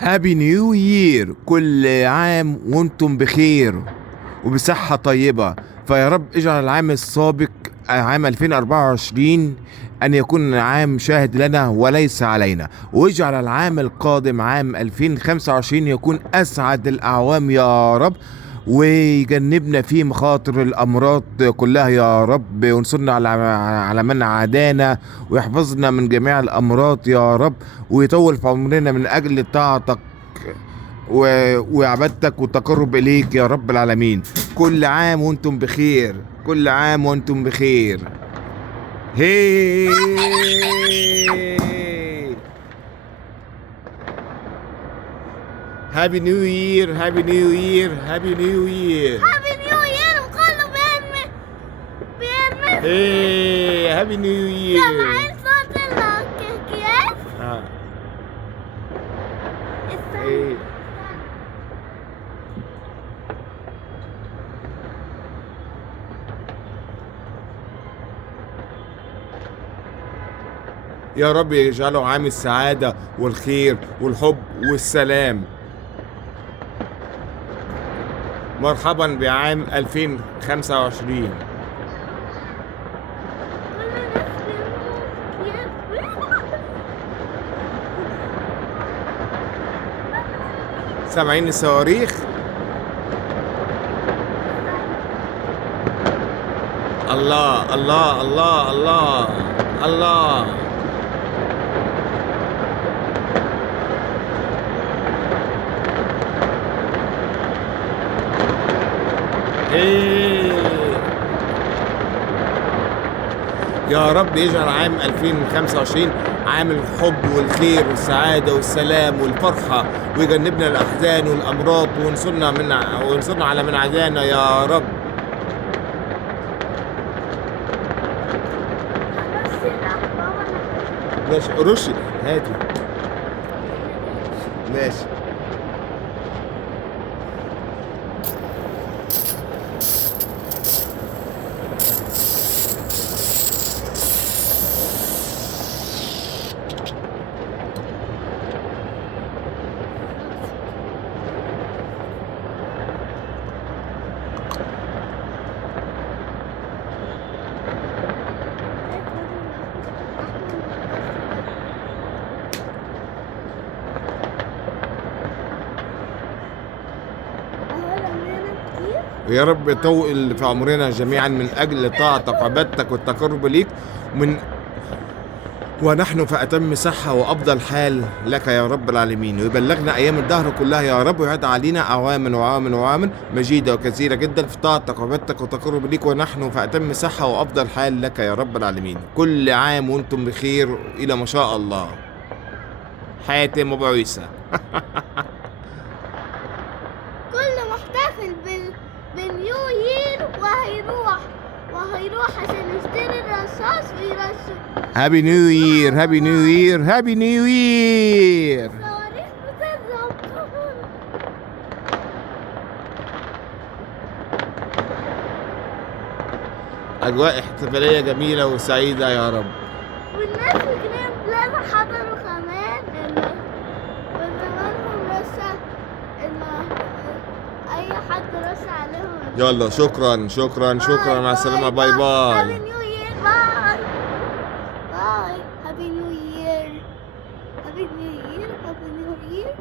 هابي نيو يير، كل عام وانتم بخير وبصحة طيبة. فيا رب اجعل العام السابق عام 2024 أن يكون عام شاهد لنا وليس علينا، واجعل العام القادم عام 2025 يكون أسعد الأعوام يا رب، ويجنبنا فيه مخاطر الأمراض كلها يا رب، وانصرنا على من عادانا، ويحفظنا من جميع الأمراض يا رب، ويطول في عمرنا من أجل طاعتك وعبادتك والتقرب إليك يا رب العالمين. كل عام وانتم بخير، كل عام وانتم بخير. هي هابي نيو يير، هابي نيو يير، هابي نيو يير، هابي نيو يير. وكله بيرمي هي هابي نيو يير. سامعين صوت الأكياس؟ إيه. يا رب يجعله عام السعادة والخير والحب والسلام. مرحبا بعام 2025. سامعين الصواريخ؟ الله الله الله الله الله. إيه. يا رب يجعل عام 2025 عام الحب والخير والسعادة والسلام والفرحة، ويجنبنا الأحزان والأمراض، وينصرنا على من عادانا يا رب. ماشي رشي، هاتي. ماشي. ويا رب يطول في عمرنا جميعا من أجل طاعتك وعبادتك والتقرب ليك، ونحن في أتم صحة وأفضل حال لك يا رب العالمين، ويبلغنا أيام الدهر كلها يا رب، ويعد علينا أعواما وعواما وعواما مجيدة وكثيرة جدا في طاعتك وعبادتك والتقرب ليك، ونحن في أتم صحة وأفضل حال لك يا رب العالمين. كل عام وأنتم بخير إلى ما شاء الله. حاتم أبو عيسى. كل محتفل بالنيو يير وهيروح عشان يشتري الرصاص ويرص. هابي نيو يير، هابي نيو يير، هابي نيو يير. الصواريخ بتضرب. أجواء احتفالية جميلة وسعيدة يا رب. والناس في جنينة بلاد حضروا كمان وزمانهم رشا إن أي حد رشا عليهم. يلا شكرا شكرا شكرا، مع السلامة، باي باي. هابي نيو يير، باي باي. هابي نيو يير، هابي نيو يير، هابي نيو يير.